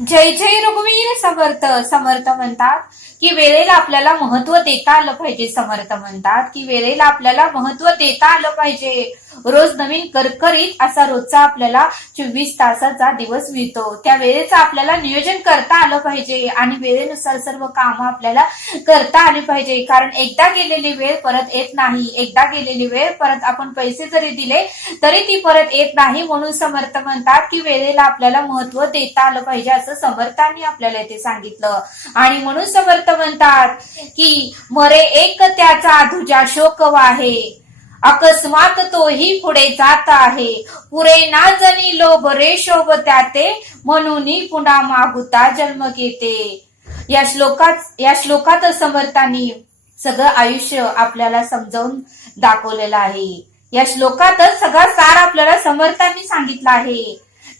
जय जय रघुवीर समर्थ. समर्थ म्हणतात की वेळेला आपल्याला महत्व देता आलं पाहिजे. समर्थ म्हणतात की वेळेला आपल्याला महत्व देता आलं पाहिजे. रोज नवीन करकरीत असा रोजचा आपल्याला 24 तासाचा दिवस मिळतो. त्या वेळेचं आपल्याला नियोजन करता आलं पाहिजे आणि वेळेनुसार सर्व कामं आपल्याला करता आली पाहिजे. कारण एकदा गेलेली वेळ परत येत नाही. एकदा गेलेली वेळ परत आपण पैसे जरी दिले तरी ती परत येत नाही. म्हणून समर्थ म्हणतात की वेळेला आपल्याला महत्व देता आलं पाहिजे असं समर्थांनी आपल्याला इथे सांगितलं. आणि म्हणून समर्थ म्हणतात की मरे एक त्याचा तुझ्या शोक वाहे, अकस्मात तोही पुढे जात आहे. पुरे ना जनी लोभ रे शोभ त्याते, म्हणून पुन्हा मागुता जन्म घेते. या श्लोकात समर्थांनी सगळं आयुष्य आपल्याला समजावून दाखवलेलं आहे. या श्लोकातच सगळा सार आपल्याला समर्थांनी सांगितलं आहे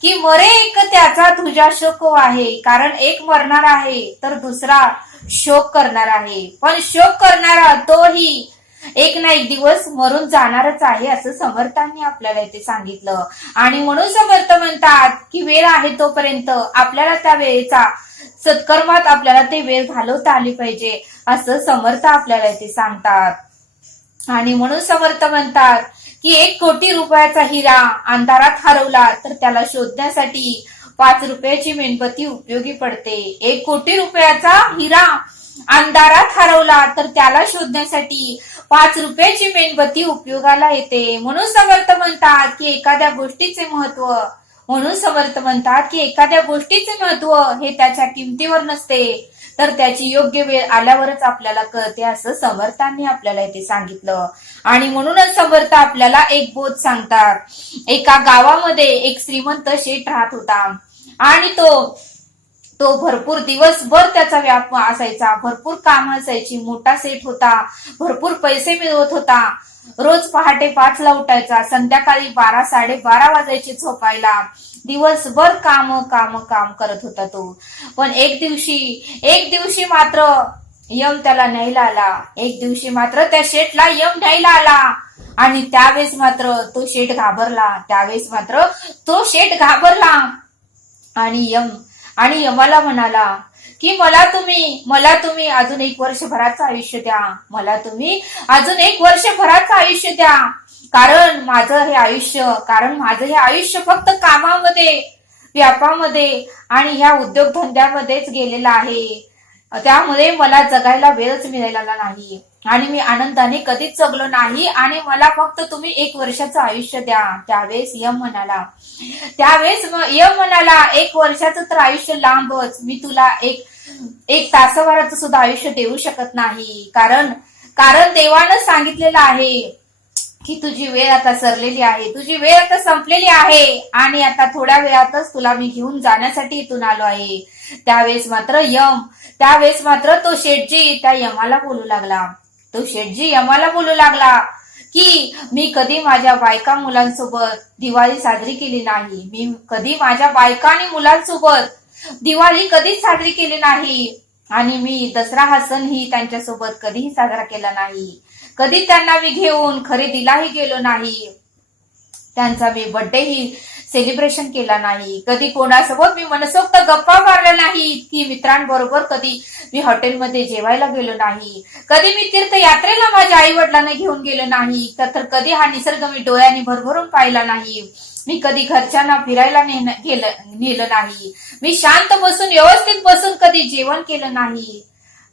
की मरे एक त्याचा तुझ्या शोक आहे. कारण एक मरणार आहे तर दुसरा शोक करणार आहे. पण शोक करणारा तोही एक ना एक दिवस मरून जाणारच आहे असं समर्थांनी आपल्याला इथे सांगितलं. आणि म्हणून समर्थ म्हणतात की वेळ आहे तोपर्यंत आपल्याला त्या वेळेचा सत्कर्मात आपल्याला ते वेळ घालवता आली पाहिजे असं समर्थ आपल्याला इथे सांगतात. आणि म्हणून समर्थ म्हणतात की 1 कोटी रुपयाचा हिरा अंधारात हरवला तर त्याला शोधण्यासाठी 5 रुपयाची मेणबत्ती उपयोगी पडते. 1 कोटी रुपयाचा हिरा अंधारात हरवला तर त्याला शोधण्यासाठी 5 रुपयाची मेणबत्ती उपयोगाला येते. म्हणून समर्थ म्हणतात की एखाद्या गोष्टीचे महत्व हे त्याच्या किमतीवर नसते तर त्याची योग्य वेळ आल्यावरच आपल्याला कळते असं समर्थांनी आपल्याला इथे सांगितलं. आणि म्हणूनच समर्थ आपल्याला एक बोध सांगतात. एका गावामध्ये एक श्रीमंत शेठ राहत होता आणि तो भरपूर दिवसभर त्याचा व्याप असायचा. भरपूर काम असायची. मोठा सेठ होता. भरपूर पैसे मिळवत होता. रोज पहाटे 5ला उठायचा. संध्याकाळी 12-12:30 वाजायचे झोपायला. दिवसभर काम करत होता तो. पण एक दिवशी मात्र यम त्याला न्यायला आला. एक दिवशी मात्र त्या शेठला यम न्यायला आला आणि त्यावेळेस मात्र तो शेठ घाबरला आणि यमाला म्हणाला की मला तुम्ही अजून 1 वर्षभराचं आयुष्य द्या. मला तुम्ही अजून 1 वर्षभराचं आयुष्य द्या. कारण माझं हे आयुष्य फक्त कामामध्ये, व्यापामध्ये आणि ह्या उद्योगधंद्यामध्येच गेलेलं आहे. त्यामुळे मला जगायला वेळच मिळालेला नाही आणि मी आनंदाने कधीच जगलो नाही आणि मला फक्त तुम्ही 1 वर्षाचं आयुष्य द्या. त्यावेळेस यम म्हणाला 1 वर्षाचं तर आयुष्य लांबच, मी तुला एक तासाभराचं सुद्धा आयुष्य देऊ शकत नाही. कारण देवानं सांगितलेलं आहे की तुझी वेळ आता सरलेली आहे, तुझी वेळ आता संपलेली आहे आणि आता थोड्या वेळातच तुला मी घेऊन जाण्यासाठी इथून आलो आहे. त्यावेळेस मात्र तो शेठजी त्या यमाला बोलू लागला की मी कधी माझ्या बायका मुलांसोबत दिवाळी साजरी केली नाही. मी कधी माझ्या बायका आणि मुलांसोबत दिवाळी कधीच साजरी केली नाही आणि मी दसरा हा सण ही त्यांच्यासोबत कधीही साजरा केला नाही. कधी त्यांना मी घेऊन खरेदीलाही गेलो नाही. त्यांचा मी बर्थडे ही सेलिब्रेशन केला नाही. कधी कोणासोबत मी मनसोक्त गप्पा मारल्या नाही. की मित्रांबरोबर कधी मी हॉटेलमध्ये जेवायला गेलो नाही. कधी मी तीर्थयात्रेला माझ्या आई वडिलांना घेऊन गेलो नाही. तर कधी हा निसर्ग मी डोळ्यांनी भरभरून पाहिला नाही. मी कधी घरच्यांना फिरायला नेलं नाही. मी शांत बसून व्यवस्थित बसून कधी जेवण केलं नाही.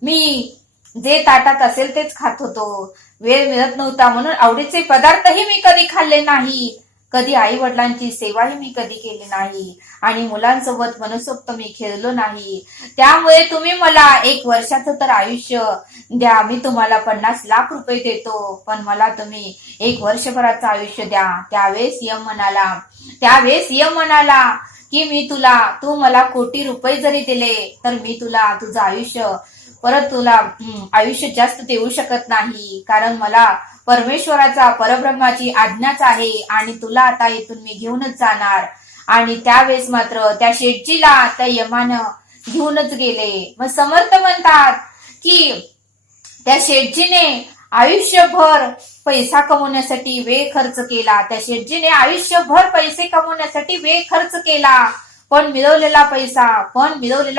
मी जे ताटात असेल तेच खात होतो. वेळ मिळत नव्हता म्हणून आवडीचे पदार्थही मी कधी खाल्ले नाही. कधी आई वडिलांची सेवाही मी कधी केली नाही आणि मुलांसोबत मनसोक्त मी खेळलो नाही. त्यामुळे तुम्ही मला 1 वर्षाचं तर आयुष्य द्या. मी तुम्हाला 50 लाख रुपये देतो, पण मला तुम्ही 1 वर्षभराचं आयुष्य द्या. त्यावेळेस यम म्हणाला की तू मला कोटी रुपये जरी दिले तर मी तुला तुझं आयुष्य आयुष्य जास्त देऊ शकत नाही. कारण मला परमेश्वराचा परब्रह्माची आज्ञाच आहे आणि तुला आता इथून मी घेऊनच जाणार. आणि त्यावेळेस मात्र त्या शेठजीला त्या यमानं घेऊनच गेले. मग समर्थ म्हणतात की त्या शेठजीने आयुष्यभर पैसा कमवण्यासाठी वेळ खर्च केला. त्या शेठजीने आयुष्यभर पैसे कमवण्यासाठी वेळ खर्च केला. पण मिळवलेला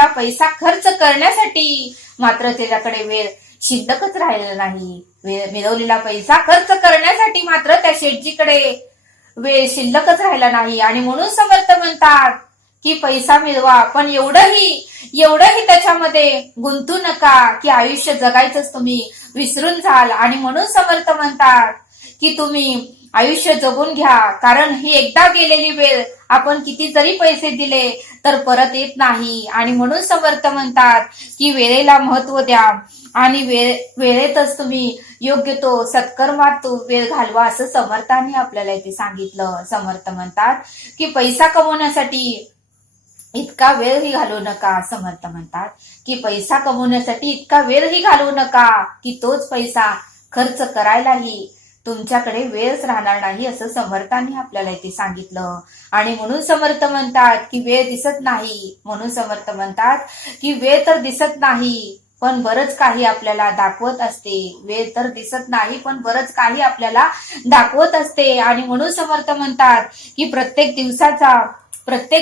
पैसा खर्च करण्यासाठी मात्र त्याच्याकडे वेळ शिल्लकच राहिलेला नाही. मिळवलेला पैसा खर्च करण्यासाठी मात्र त्या शेठजीकडे वेळ शिल्लकच राहिला नाही. आणि म्हणून समर्थ म्हणतात की पैसा मिळवा, पण एवढंही त्याच्यामध्ये गुंतू नका की आयुष्य जगायचंच तुम्ही विसरून जाल. आणि म्हणून समर्थ म्हणतात की तुम्ही आयुष्य जगून घ्या, कारण ही एकदा गेलेली वेळ आपण किती जरी पैसे दिले तर परत येत नाही. आणि म्हणून समर्थ म्हणतात की वेळेला महत्व द्या आणि वेळेतच तुम्ही योग्य तो सत्कर्मात तो वेळ घालवा, असं समर्थांनी आपल्याला इथे सांगितलं. समर्थ म्हणतात की पैसा कमवण्यासाठी इतका वेळही घालवू नका. समर्थ म्हणतात की पैसा कमवण्यासाठी इतका वेळही घालवू नका की तोच पैसा खर्च करायलाही तुमच्याकडे वेळच राहणार नाही, असं समर्थांनी आपल्याला इथे सांगितलं. आणि म्हणून समर्थ म्हणतात की वेळ दिसत नाही. म्हणून समर्थ म्हणतात की वेळ तर दिसत नाही पण बरंच काही आपल्याला दाखवत असते. वेळ तर दिसत नाही पण बरंच काही आपल्याला दाखवत असते. आणि म्हणून समर्थ म्हणतात की प्रत्येक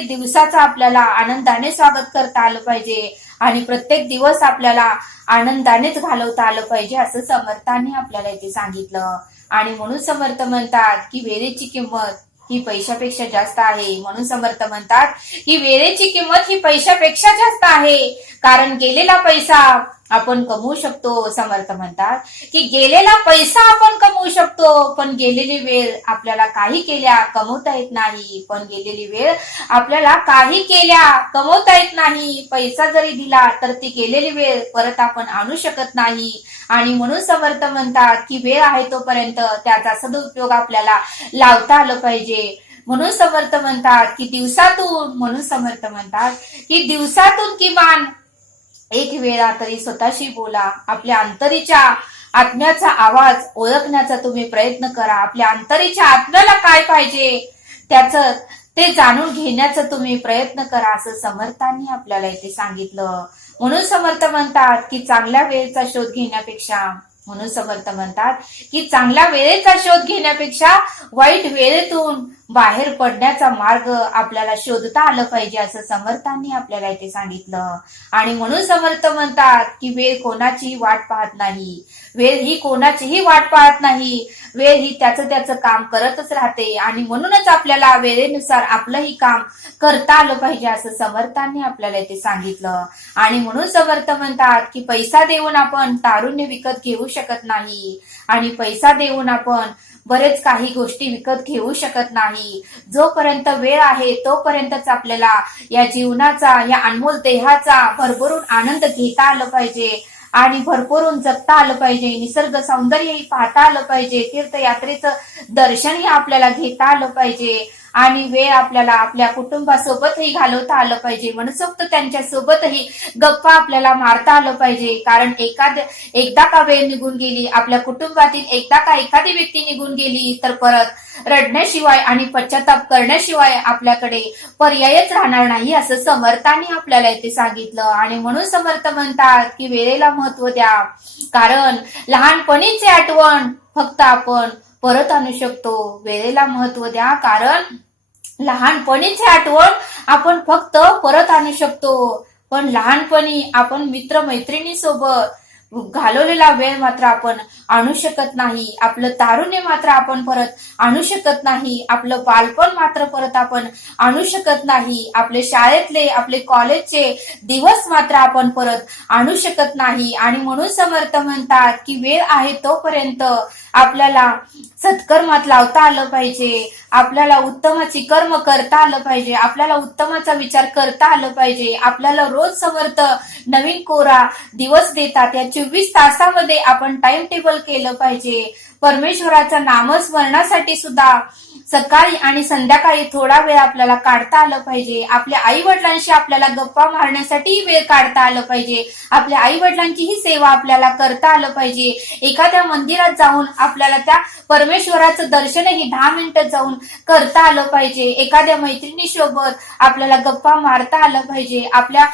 दिवसाचा आपल्याला आनंदाने स्वागत करता आलं पाहिजे आणि प्रत्येक दिवस आपल्याला आनंदानेच घालवता आलं पाहिजे, असं समर्थांनी आपल्याला इथे सांगितलं. आणि म्हणून समर्थ म्हणतात की वेळेची किंमत ही पैशापेक्षा जास्त आहे. म्हणून समर्थ म्हणतात की वेळेची किंमत ही पैशापेक्षा जास्त आहे, कारण गेलेला पैसा आपण कमवू शकतो. समर्थ म्हणतात की गेलेला पैसा आपण कमवू शकतो, पण गेलेली वेळ आपल्याला काही केल्या कमवता येत नाही. कमवता येत नाही. पैसा जरी दिला तर ती गेलेली वेळ परत आपण आणू शकत नाही. आणि म्हणून समर्थ म्हणतात की वेळ आहे तोपर्यंत त्याचा सदुपयोग आपल्याला लावता आलं पाहिजे. म्हणून समर्थ म्हणतात की दिवसातून किमान एक वेळा तरी स्वतःशी बोला. आपल्या अंतरीच्या आत्म्याचा आवाज ओळखण्याचा तुम्ही प्रयत्न करा. आपल्या अंतरीच्या आत्म्याला काय पाहिजे ते जाणून घेण्याचा तुम्ही प्रयत्न करा, असं समर्थांनी आपल्याला इथे सांगितलं. म्हणून समर्थ म्हणतात की चांगल्या वेळेचा शोध घेण्यापेक्षा वाईट वेळेतून बाहेर पडण्याचा मार्ग आपल्याला शोधता आलं पाहिजे, असं समर्थांनी आपल्याला इथे सांगितलं. आणि म्हणून समर्थ म्हणतात की वेळ ही कोणाचीही वाट पाहत नाही. वेळ ही त्याचं काम करतच राहते आणि म्हणूनच आपल्याला वेळेनुसार आपलंही काम करता आलं पाहिजे, असं समर्थांनी आपल्याला इथे सांगितलं. आणि म्हणून समर्थ म्हणतात की पैसा देऊन आपण तारुण्य विकत घेऊ शकत नाही आणि पैसा देऊन आपण बरेच काही गोष्टी विकत घेऊ शकत नाही. जोपर्यंत वेळ आहे तोपर्यंतच आपल्याला या जीवनाचा, या अनमोल देहाचा भरभरून आनंद घेता आलं पाहिजे आणि भरभरून जगता आलं पाहिजे. निसर्ग सौंदर्यही पाहता आलं पाहिजे. तीर्थयात्रेचं दर्शनही आपल्याला घेता आलं पाहिजे आणि वेळ आपल्याला आपल्या कुटुंबासोबतही घालवता आलं पाहिजे. मनसोक्त त्यांच्या सोबतही गप्पा आपल्याला मारता आलं पाहिजे, कारण एकदा का वेळ निघून गेली, आपल्या कुटुंबातील एकदा का एखादी व्यक्ती निघून गेली तर परत रडण्याशिवाय आणि पश्चाताप करण्याशिवाय आपल्याकडे पर्यायच राहणार नाही, असं समर्थांनी आपल्याला इथे सांगितलं. आणि म्हणून समर्थ म्हणतात की वेळेला महत्व द्या, कारण लहानपणीची आठवण फक्त आपण परत आणू शकतो. वेळेला महत्व द्या, कारण लहानपणीची आठवण आपण फक्त परत आणू शकतो, पण लहानपणी आपण मित्रमैत्रिणीसोबत घालवलेला वेळ मात्र आपण आणू शकत नाही. आपलं तारुण्य मात्र आपण परत आणू शकत नाही. आपलं बालपण मात्र परत आपण आणू शकत नाही. आपले शाळेतले, आपले कॉलेजचे दिवस मात्र आपण परत आणू शकत नाही. आणि म्हणून समर्थ म्हणतात की वेळ आहे तोपर्यंत आपल्याला सत्कर्मात लावता आलं पाहिजे, आपल्याला उत्तमाची कर्म करता आलं पाहिजे, आपल्याला उत्तमाचा विचार करता आलं पाहिजे. आपल्याला रोज समर्थ नवीन कोरा दिवस देतात, या 24 तासामध्ये आपण टाइम टेबल केलं पाहिजे. परमेश्वराच्या नामस्मरणासाठी सुद्धा सकाळी आणि संध्याकाळी थोडा वेळ आपल्याला काढता आलं पाहिजे. आपल्या आई वडिलांशी आपल्याला गप्पा मारण्यासाठी वेळ काढता आलं पाहिजे. आपल्या आई वडिलांची ही सेवा आपल्याला करता आलं पाहिजे. एखाद्या मंदिरात जाऊन आपल्याला त्या परमेश्वराचं दर्शनही 10 मिनिटं जाऊन करता आलं पाहिजे. एखाद्या मैत्रिणीसोबत आपल्याला गप्पा मारता आलं पाहिजे. आपल्या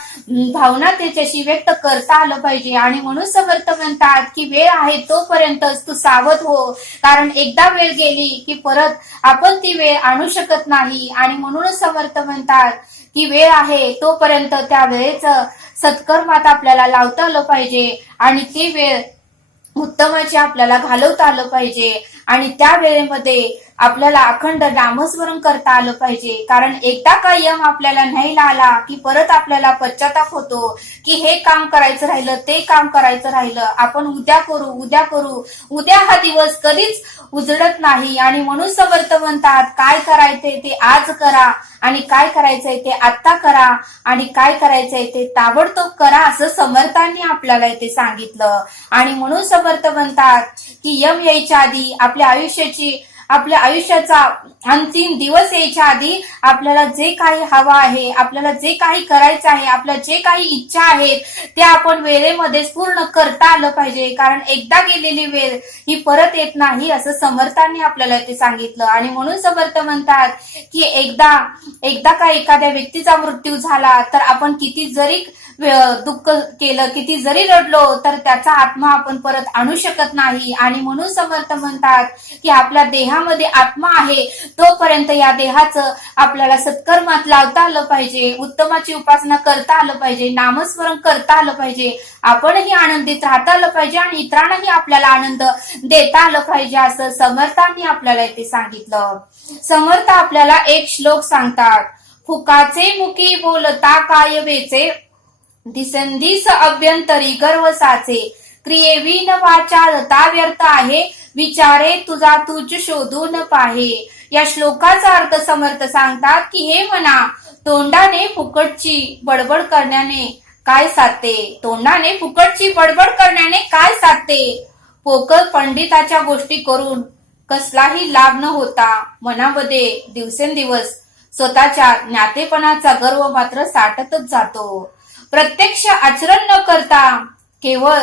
भावना त्याच्याशी व्यक्त करता आलं पाहिजे. आणि म्हणून समर्थ म्हणतात की वेळ आहे तोपर्यंतच तू सावध हो, कारण एकदा वेळ गेली की परत आपण ती वेळ आणू शकत नाही. आणि म्हणूनच समर्थ म्हणतात की वेळ आहे तोपर्यंत त्या वेळेचं सत्कर्मात आपल्याला लावता आलं पाहिजे आणि ती वेळ उत्तमाची आपल्याला घालवता आलं पाहिजे आणि त्या वेळेमध्ये आपल्याला अखंड नामस्मरण करता आलं पाहिजे. कारण एकदा का यम आपल्याला न्यायला आला की परत आपल्याला पश्चाताप होतो की हे काम करायचं राहिलं, ते काम करायचं राहिलं, आपण उद्या करू उद्या करू, उद्या हा दिवस कधीच उजळत नाही. आणि म्हणून समर्थ म्हणतात काय करायचंय ते आज करा आणि काय करायचंय ते आत्ता करा आणि काय करायचंय ते ताबडतोब करा असं समर्थांनी आपल्याला इथे सांगितलं. आणि म्हणून समर्थ म्हणतात की यम यायच्या आधी आपल्या आयुष्याचा अंतिम दिवस यायच्या आधी आपल्याला जे काही हवं आहे, आपल्याला जे काही करायचं आहे, आपल्या जे काही इच्छा आहेत ते आपण वेळेमध्येच पूर्ण करता आलं पाहिजे. कारण एकदा गेलेली वेळ ही परत येत नाही असं समर्थांनी आपल्याला ते सांगितलं. आणि म्हणून समर्थ म्हणतात की एकदा का एखाद्या व्यक्तीचा मृत्यू झाला तर आपण किती जरी दुःख केलं, किती जरी रडलो तर त्याचा आत्मा आपण परत आणू शकत नाही. आणि म्हणून समर्थ म्हणतात की आपल्या देहामध्ये आत्मा आहे तोपर्यंत या देहाचं आपल्याला सत्कर्मात लावता आलं पाहिजे, उत्तमाची उपासना करता आलं पाहिजे, नामस्मरण करता आलं पाहिजे, आपणही आनंदित राहता आलं पाहिजे आणि इतरांनाही आपल्याला आनंद देता आलं पाहिजे असं समर्थांनी आपल्याला इथे सांगितलं. समर्थ आपल्याला एक श्लोक सांगतात, फुकाचे मुखी बोलता काय वेचे, दिसंदिस अभ्यंतरी गर्व साचे, क्रियेविन वाचाळता व्यर्थ आहे, विचारे तुझा तुझ शोधून पाहे. या श्लोकाचा अर्थ समर्थ सांगतात की हे म्हणा, तोंडाने फुकटची बडबड करण्याने काय साधते, तोंडाने फुकटची बडबड करण्याने काय साधते, पोकळ पंडिताच्या गोष्टी करून कसलाही लाभ न होता मनामध्ये दिवसेंदिवस स्वतःच्या ज्ञातेपणाचा गर्व मात्र साठतच जातो. प्रत्यक्ष आचरण न करता केवळ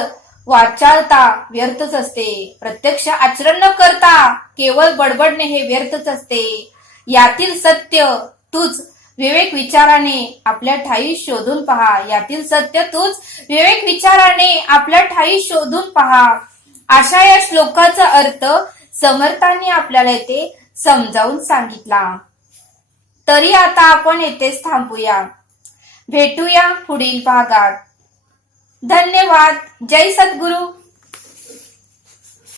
वाचाळता व्यर्थच असते, प्रत्यक्ष आचरण न करता केवळ बडबडणे हे व्यर्थच असते. यातील सत्य तूच विवेक विचाराने आपल्या ठाई शोधून पहा, यातील सत्य तूच विवेक विचाराने आपल्या ठाई शोधून पहा. अशा या श्लोकाचा अर्थ समर्थांनी आपल्याला इथे समजावून सांगितला. तरी आता आपण येथेच थांबूया, भेटूया पुढील भागात. धन्यवाद. जय सद्गुरु.